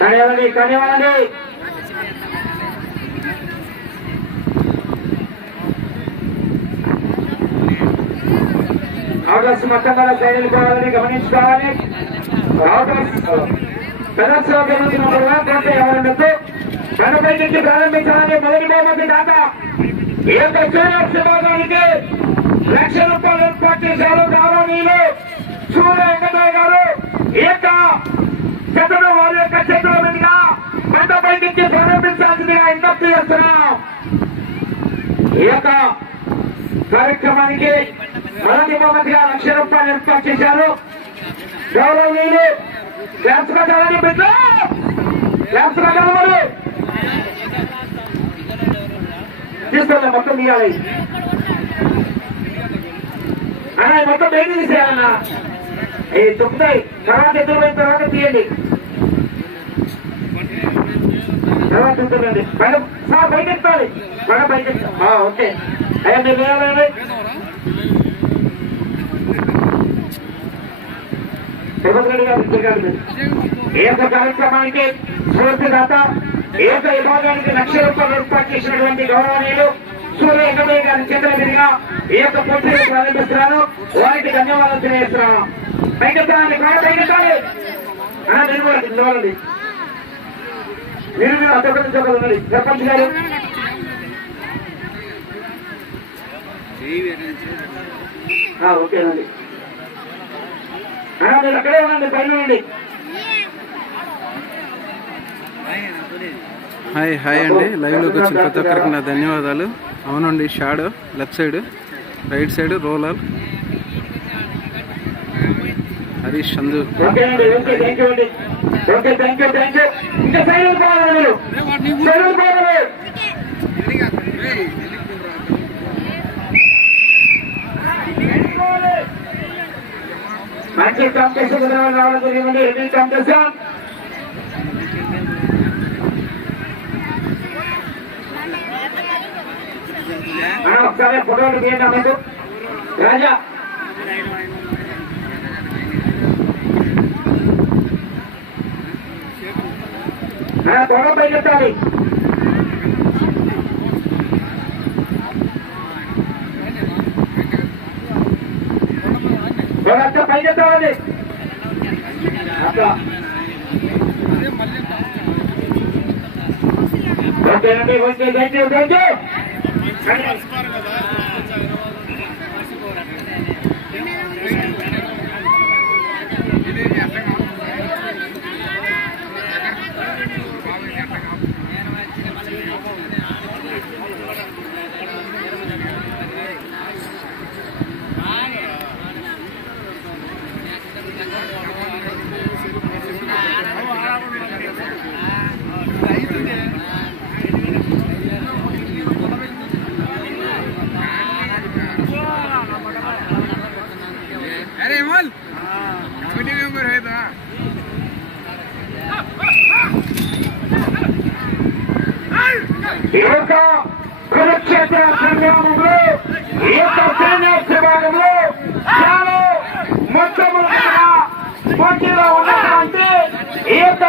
కానివ్వండి కానివ్వండి ఆగస్టు మొత్తం కూడా శ్రేణులు పోవాలని గమనించుకోవాలి. ఆగస్టు ప్రదర్శన జరుగుతున్నప్పుడు కొంత నుంచి ప్రారంభించాలని మొదటి బహుమతి దాత ఈ యొక్క సూర్య విభాగానికి లక్ష రూపాయలు ఏర్పాటు చేశారు గౌరవనీయులు సూర్య వెంకటయ్య గారు ఈ యొక్క చెత్తను వారి యొక్క చేతుల మీదుగా మనపై నుంచి ప్రారంభించాల్సిందిగా విజ్ఞప్తి చేస్తున్నాం. ఈ యొక్క కార్యక్రమానికి మొదటి బహుమతిగా లక్ష రూపాయలు ఏర్పాటు చేశారు. గౌరవనీయులు వ్యాసపడాలని బిడ్డ వ్యాసపడాలి తీసుకోండి మొత్తం తీయాలి. అన్న మొత్తం బయట తీసేయాలన్నా. ఇది తొక్కుతాయి. తర్వాత ఎదురు పోయిన తర్వాత తీయండి. తర్వాత ఉంటుందండి పైన సార్ బయట ఎత్తాలి బయట బయట ఓకే. అయ్యా మీరు వేయాలండి తిరుపతి రెడ్డి గారు తిరగాలి కార్యక్రమానికి పూర్తి ఈ ఏక విభాగానికి లక్ష రూపాయలు ఏర్పాటు చేసినటువంటి గౌరవనీయులు సూర్య వెంకటయ్య గారి చేతుల మీదుగా ఈ యొక్క పోటీలు ప్రారంభిస్తున్నాను. వారికి ధన్యవాదాలు తెలియజేస్తున్నాను. పైకెత్తాలి బాగా పైకెత్తాలి అన్న, మీరు కూడా నిలబడండి మీరు మీరు అదొకటి నుంచి సర్పంచ్ గారు. ఓకేనండి మీరు అక్కడే ఉండండి పైన ఉండండి. హాయ్ హాయ్ అండి. లైవ్లోకి వచ్చిన ప్రతి ఒక్కరికి నా ధన్యవాదాలు. అవునండి shadow left side right side roller. Harish Chandu okay అండి ఓకే థ్యాంక్ అండి. మంచి కాంపిటీషన్ రావడం జరిగింది ఎన్ని కాంపిటీషన్ అన్న, ఒకసారి ఫోటోలు తీయండి మీకు. రాజా. అన్న, త్వరగా పైకెత్తాలి త్వరగా పైకెత్తాలి అట్లా. ఓకే అండి okay thank you thank you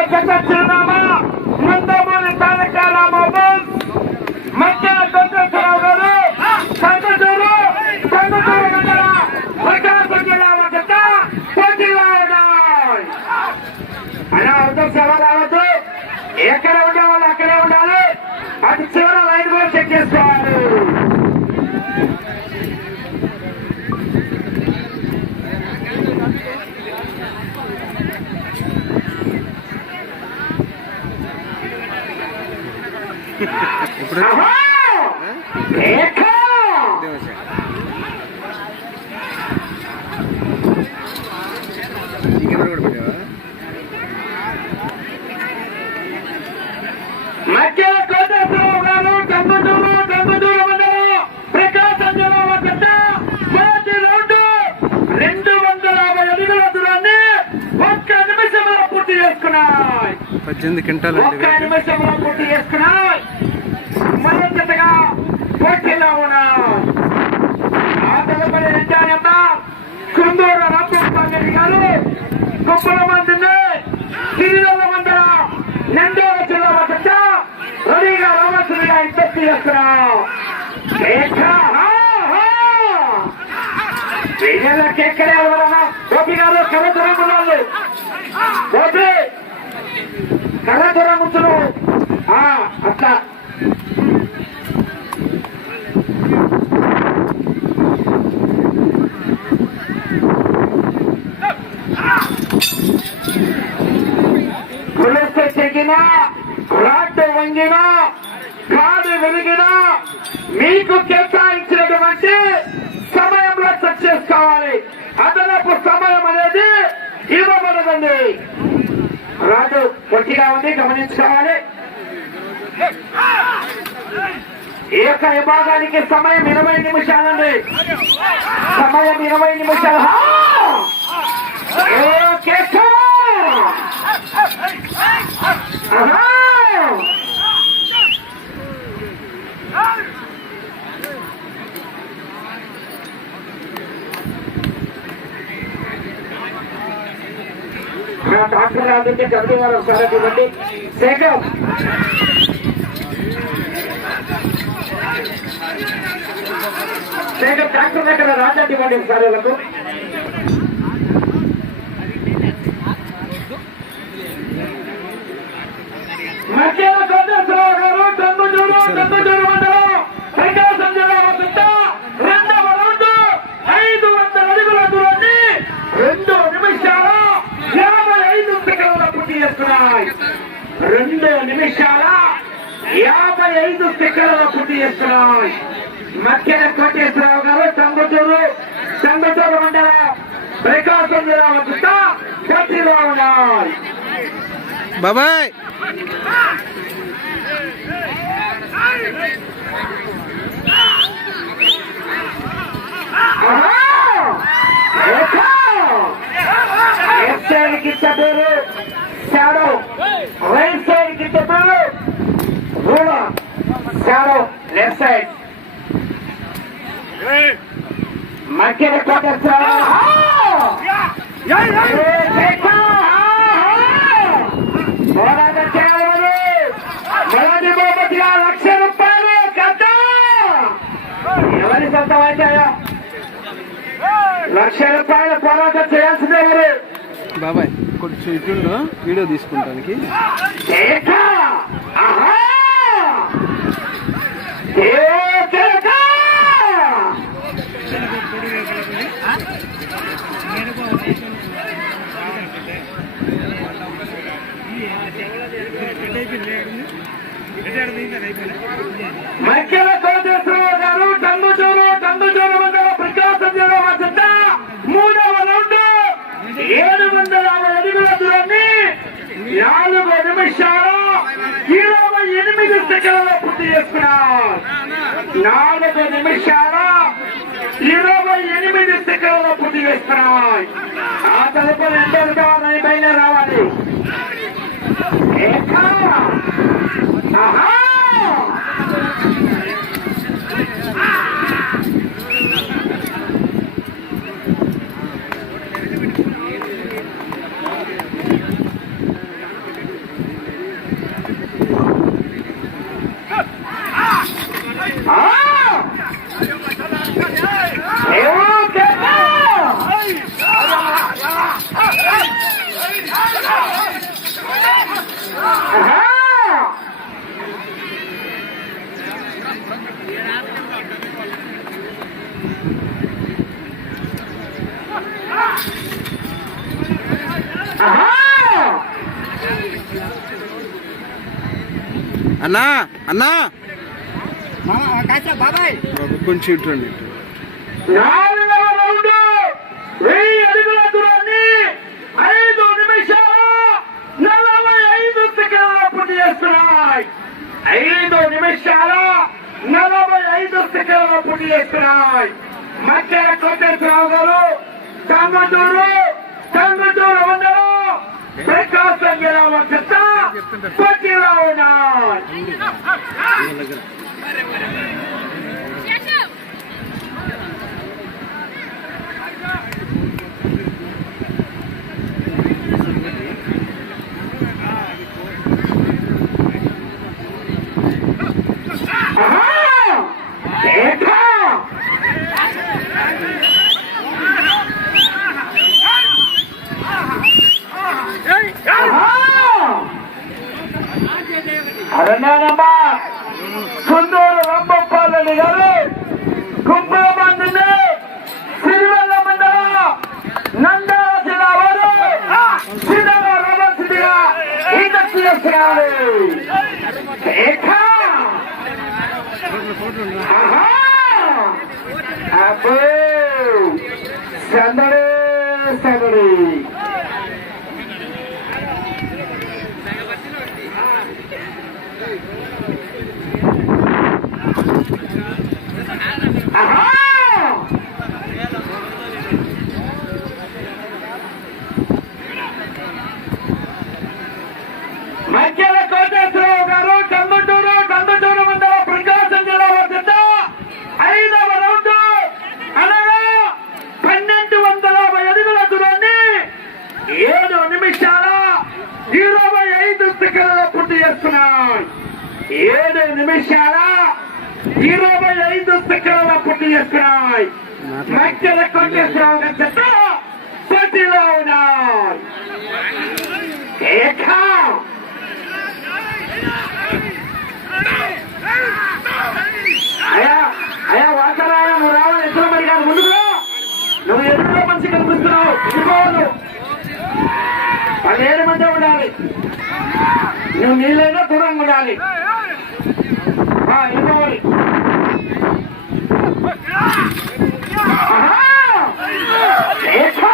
ఈ యొక్క జగ చిరునామా ముందమూరి తారక రామబాబు మధ్యన దొంగేశ్వరరావు గారు సంగతూరు సంగతూరు మండల ప్రకాశం జిల్లా వద్ద పోటీలో ఉన్నాయి అలా అందరూ సేవ రావద్దు ఎక్కడ ఉండే వాళ్ళు అక్కడే ఉండాలి అది చివరి లైన్ కూడా చెక్ చేసుకోవాలి ఇప్పుడు కోటేశ్వరరావు మండలం. ప్రకాశం జిల్లా వద్ద మొదటి రౌండ్ రెండు వందల యాభై అడుగుల దూరాన్ని ఒక్క నిమిషంలో పూర్తి చేసుకున్నాయి. పద్దెనిమిది ఒక్క నిమిషంలో పూర్తి చేసుకున్నాయి. కుందూరు రామగోపాల్ గారు కుప్పల మందిని సిరివల్ల మండల నంద్యాల జిల్లా వద్ద రెడీగా రావాల్సిందిగా ఇంతెత్తి చేస్తున్నాం ఎక్కడే ఎవరన్నా గోపి గారు కళ దూరం గోపి అట్లా. రాడ్డు కాదు వెలిగిన మీకు కేటాయించినటువంటి సమయంలో సక్సెస్ కావాలి అదనపు సమయం అనేది ఇవ్వబడదండి. రాజు పొట్టిగా ఉంది గమనించుకోవాలి. ఈ యొక్క విభాగానికి సమయం ఇరవై నిమిషాలండి. సమయం ఇరవై నిమిషాలు. హా! ఏ కేక! ఆహా! నా డాక్టర్ రాదంటే జల్దీ వారు ఒకసారి ఇవ్వండి శేఖర్ శేఖర్ దగ్గర రాజాంటి ఇవ్వండి ఒకసారి వాళ్ళకు. మధ్యాహ్న గారు మండలం ప్రకాశం జిల్లా వద్ద రెండవ రౌండ్ ఐదు వందల అడుగుల దూరాన్ని రెండు నిమిషాల యాభై ఐదు చేస్తున్నాయి రెండు నిమిషాల యాభై ఐదు సెకండ్ల పూర్తి చేస్తున్నాయి మధ్యన కోటేశ్వరరావు గారు కందుచూరు కందుచూరు మండలం ప్రకాశం జిల్లా వద్ద పోటీలో బాబాయ్! లెఫ్ట్ సైడ్కి పేరు? షాడో రైట్ సైడ్కి పేరు రూలర్ షాడో లెఫ్ట్ సైడ్ మొదటి బహుమతిగా లక్ష రూపాయలు కట్ట! ఎవరి సొంతం అవుతాయో లక్ష రూపాయల పోరాటం చేయాల్సిందే ఎవరు బాబాయ్ కొంచెం ఇటుండు వీడియో తీసుకుంటానికి! మధ్యల సెకండ్ల పూర్తి చేసుకున్నారు నాలుగు నిమిషాల ఇరవై ఎనిమిది సెకండ్ల పూర్తి చేస్తున్నాయి ఆ తలుపు రెండో పైన రావాలి ఏకా! ఆహా! అన్నా అన్నా. బాబాయ్ కొంచెం ఇటువంటి ఐదు నిమిషాలు నలభై ఐదు సెకండ్ల పూర్తి చేస్తున్నాయి. ఐదు నిమిషాలు నలభై ఐదు స్థితిలో పూర్తి చేస్తున్నాయి. మధ్యన కోటేశ్వరరావు గారు కంగటూరు కంగటూరు మండలం ప్రకాశం జిల్లా వద్ద పోటీలో ఉన్నాయి Sabu! Sandari! Sandari! మధ్యల కోటేశ్వరరావు గారి చెత్త పోటీలో ఉన్నాయి అయా అయ్యా అయ్యా నువ్వు రావాలి ఎక్కడ మరి కాదు ముందుకు నువ్వు ఎదురుగా మంచి కనిపిస్తున్నావు. ఇదిగోను పదిహేడు మంది ఉండాలి. నువ్వు నీళ్ళైనా దూరంగా ఉండాలి. ఆ, ఇదిగోవాలి ఆహా! ఏకా!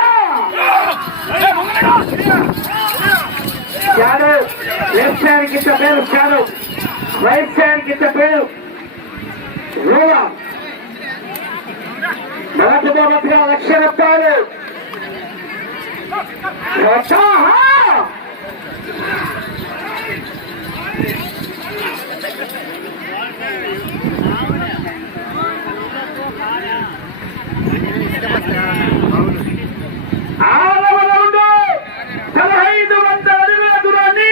చాలు లెఫ్ట్ సైడ్ కింద పేరు చాలు రైట్ సైడ్ కింద పేరు రోలా మొదటి మొదటిగా లక్ష రూపాయలు ప్రోత్సాహం! ఆరవ పదహైదు వందల అడుగుల దూరాన్ని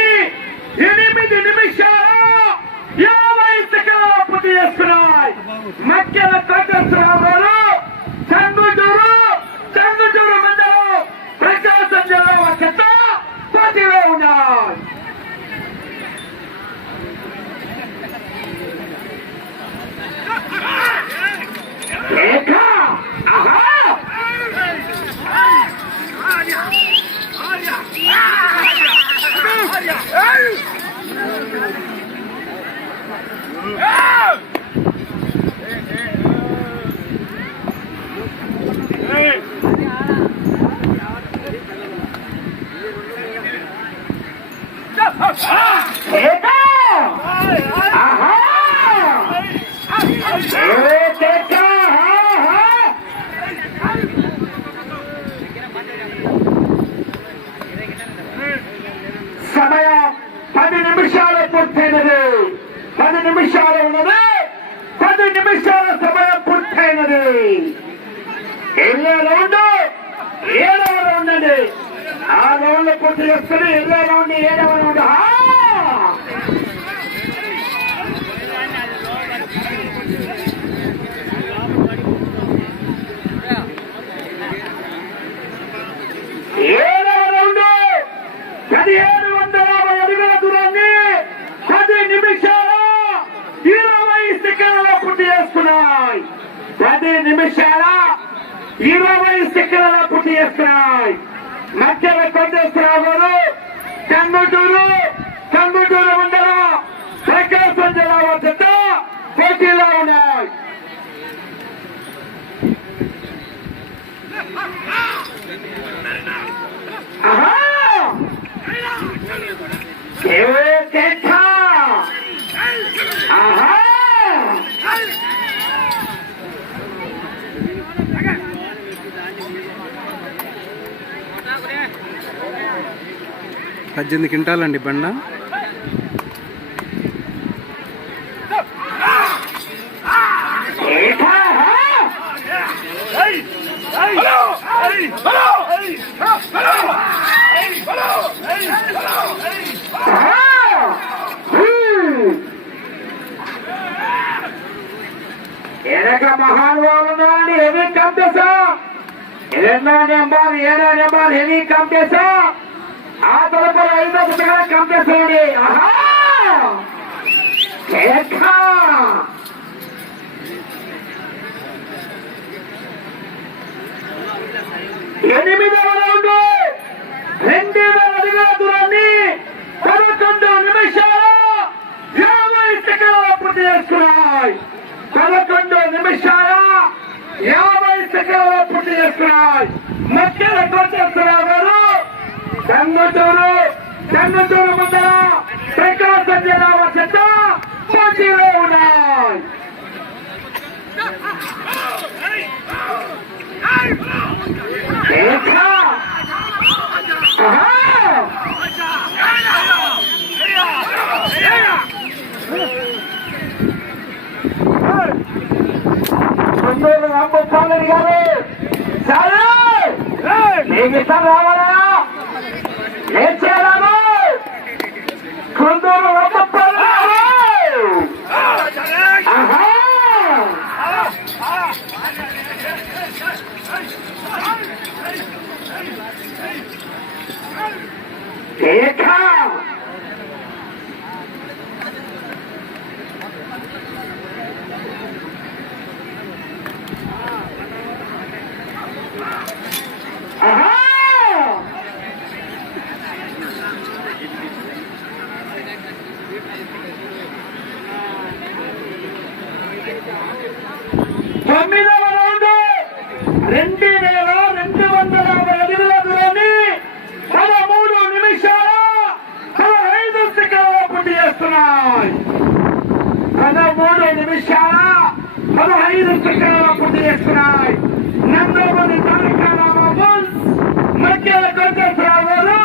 ఎనిమిది నిమిషాలు యాభై సెకండ్ల పూర్తి చేస్తున్నాయి మధ్యల తగ్గ గారు చంద్రుడు చంగుటూరు మండలం ప్రకాశం జిల్లా చెత్త పోటీలో ఉన్నాయి లేక ఆహా లేక ఆహా ఏ లేక ఆహా సమయం పది నిమిషాలు పూర్తయినది పది నిమిషాలు ఉన్నది పది నిమిషాల సమయం పూర్తయినది. ఎల్లే రౌండ్ ఏడవ రౌండ్ అండి. ఆ రౌండ్ పూర్తి చేసుకుని ఎల్లే రౌండ్ ఏడవ రౌండ్. ఏడవ రౌండ్ పదిహేను వందల యాభై అడుగుల దూరాన్ని పది నిమిషాల ఇరవై సెకండ్ల పూర్తి చేస్తున్నాయి పది నిమిషాల ఇరవై శిఖరాల పూర్తి చేస్తున్నాయి. మధ్యలో కొండేశ్వరరావు గారు కంగుటూరు కంగుటూరు మండల ప్రకాశం జిల్లా వద్ద పోటీలో ఉన్నాయి ఆహా ఏ కేక ఆహా పద్దెనిమిది క్వింటాలండి బండ కేక వెనక మహానుభావులు హెవీ కాంపిటీషన్ ఎన్నో నెంబర్ ఏడో నెంబర్ హెవీ కాంపిటీషన్ ఆ తరపున ఐదో పుస్తకాల ఆహా! ఏకా ఎనిమిదవ రౌండ్. రెండు వేల అడుగుల దూరాన్ని పదకొండు నిమిషాలు యాభై సెకండ్ల పూర్తి చేస్తున్నాయి పదకొండు నిమిషాల యాభై సెకండ్ల పూర్తి చేస్తున్నాయి మధ్యలో కోటేశ్వరరావు గారు గంగటూరు ముందర ప్రకాశ జిల్లా చెత్త పోటీలో ఉన్నాయి. రామగోపాలని గారు సారు నీకు ఇస్తాను రావాలా ఏం చేయాలి? Quando తొమ్మిదవ రౌండ్. రెండు వేల రెండు వందల యాభై అడుగుల దూరాన్ని పదమూడు నిమిషాల పదహైదు సెకండ్ల పూర్తి చేస్తున్నాయి పదమూడు నిమిషాల పదహైదు సెకండ్ల పూర్తి చేస్తున్నాయి నందమూరి తారక రామబాబు మధ్యలో కొంచెం గారు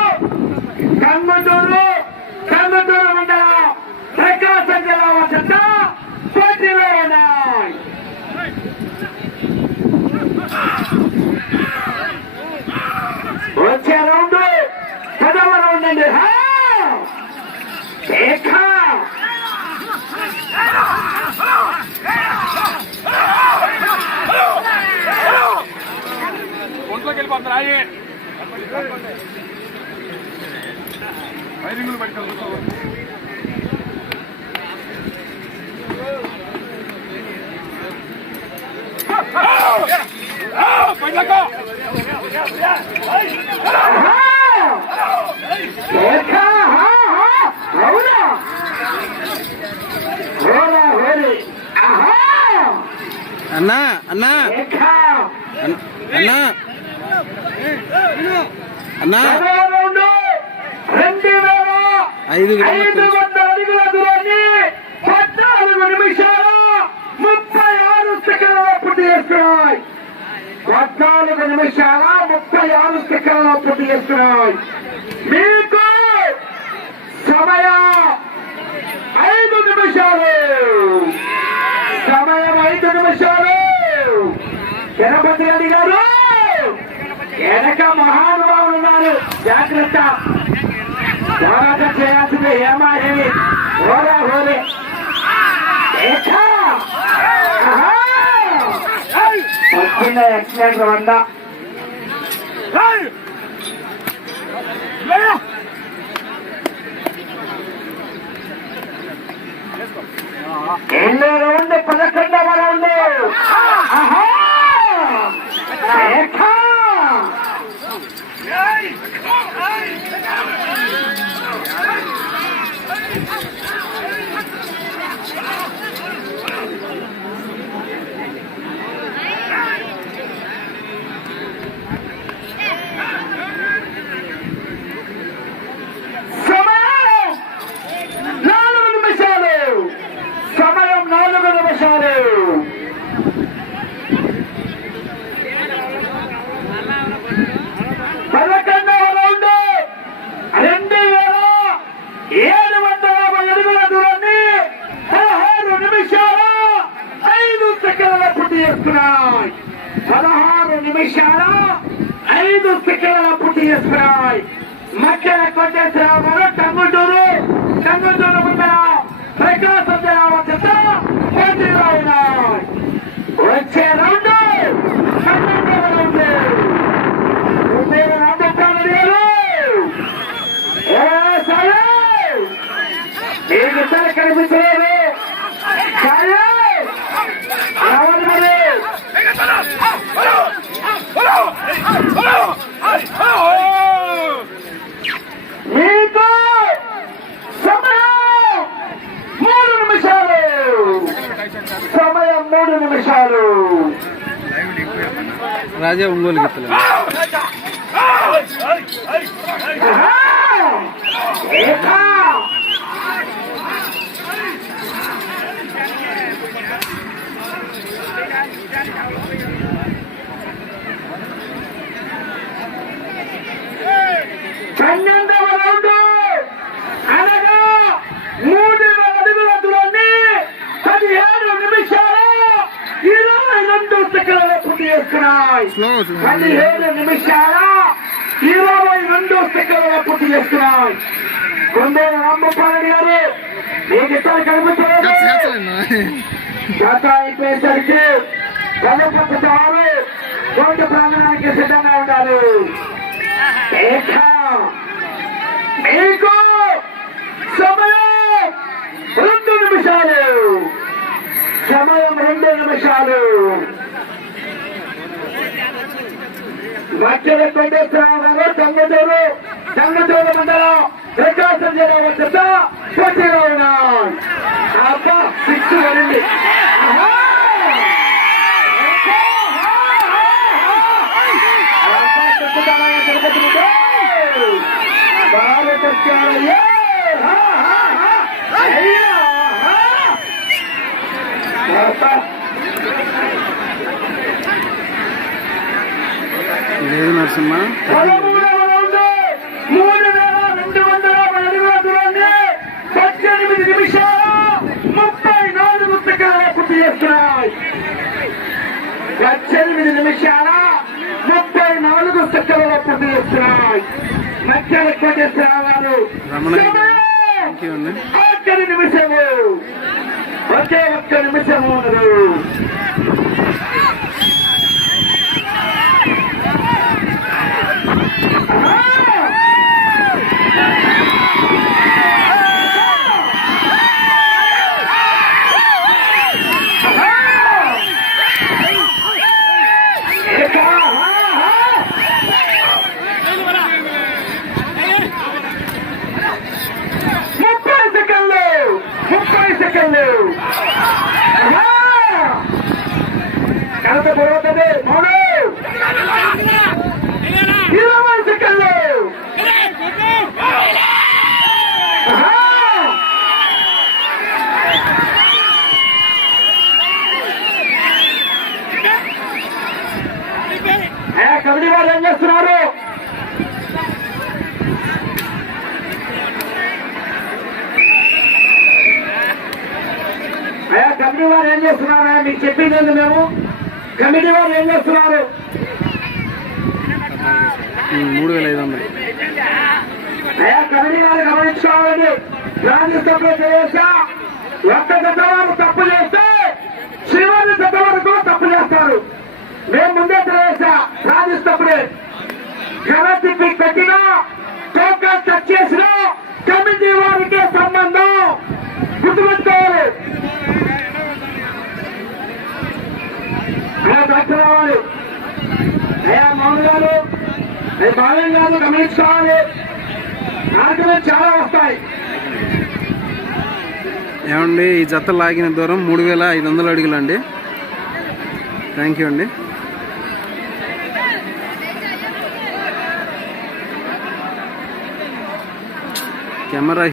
కమ్మటూరు కమ్మటూరు మండలం ప్రకాశం జిల్లా వద్ద పోటీలో ఉన్నాయి వచ్చే రౌండ్ పదవ రౌండ్ అండి హా! ఏక! ఒంట్లోకి వెళ్ళిపోతారు ఆయే వైరింగులు పెట్టుకోవాలి పైలకో ఆహా! ఏక! హా, హా! అవునా? హోరా, హోరీ. ఆహా! అన్నా అన్నా ఏక! అన్న- అన్నా అన్నా పదవ రౌండ్ రెండు వేల ఐదు ఐదు వందల అడుగుల దూరాన్ని పద్నాలుగు నిమిషాల ముప్పై ఆరు సెకండ్ల పూర్తి చేస్తున్నాయి. పద్నాలుగు నిమిషాల ముప్పై ఆరు సెకండ్ల పూర్తి చేస్తున్నాయి. మీకు సమయ ఐదు నిమిషాలు. సమయం ఐదు నిమిషాలు. గణపతి రెడ్డి గారు వెనక మహానుభావులు ఉన్నారు. జాగ్రత్త. పోరాటం చేయాల్సింది ఏమా ఏమి హోరా హోరే ఏకా! ఆహా! వచ్చిందా ఎక్సలెంట్ వంద ఎన్నో రౌండ్ పదకొండవ రౌండ్. పదహారు నిమిషాల ఐదు సెకండ్ల పూర్తి చేసుకున్నాయి మధ్యన కొట్టేశ్వరరావు టంగుటూరు టంగుటూరు ముందర ప్రకాశం వచ్చే రౌండ్ కనిపించలేదు రావాలి మరి మీతో సమయం మూడు రాజా ఒంగోలు గీతలు చేస్తున్నాయి. పదిహేను నిమిషాల ఇరవై రెండు సెకండ్ల పూర్తి చేస్తున్నాయి. కొండేరు రామపాలని గారు మీకు ఇద్దరు కనిపించలేదు గత అయిపోయేసరికి గణపతి వారు కోటి ప్రాంగణానికి సిద్ధంగా ఉండాలి ఏక మీకు సమయం రెండు నిమిషాలు. సమయం రెండు నిమిషాలు. మధ్యలో కోటేశ్వరరావు గారు తంగదూరు మండలం ప్రకాశం జిల్లా వద్ద పోటీలో ఉన్నాం అబ్బా సిక్స్ పడింది ఆహా! అబ్బా, లేదు నరసింహ? మూడు వేల రెండు వందల అడుగుల దూరాన్ని పద్దెనిమిది నిమిషాలు ముప్పై నాలుగు సెకండ్ల పూర్తి చేస్తున్నాయి. పద్దెనిమిది నిమిషాల ముప్పై నాలుగు సెకండ్ల పూర్తి చేస్తున్నాయి మధ్యలో యూ అండి. ఆఖరి నిమిషము. ఒకే ఒక్క నిమిషము ఉన్నది ముప్పై సెకండ్లు ముప్పై సెకండ్లు కనత పోతుంది మూడు ఇరవై సెకండ్లు ఆహా! ఏ, కమిటీ వాళ్ళు ఏం చేస్తున్నారు అయ్యా కమిటీ వారు ఏం చేస్తున్నారా మీకు చెప్పింది మేము? కమిటీ వారు ఏం చేస్తున్నారు? మూడు వేల ఐదు వందలు. అయ్యా కమిటీ వారు గమనించుకోవాలని గాంధీ సభలో చేసా? ఒక్క గత వారు తప్పు చేస్తే శివాజీ గత వరకు తప్పు చేస్తారు. మేము ముందే తెలియసా రాజిస్తప్పుడే కలసిపి తిప్పి టోకన్ టచ్ చేసిన కమిటీ వారికి సంబంధం. గుర్తుపెట్టుకోవాలి. రావాలి. అయ్యా మామూలు గారు నేను బాలయ్య కాదు గమనించుకోవాలి. ఆర్గ్యుమెంట్ చాలా వస్తాయి. ఏమండి ఈ జత లాగిన దూరం మూడు వేల ఐదు వందల అడుగులండి. థ్యాంక్ యూ అండి. camera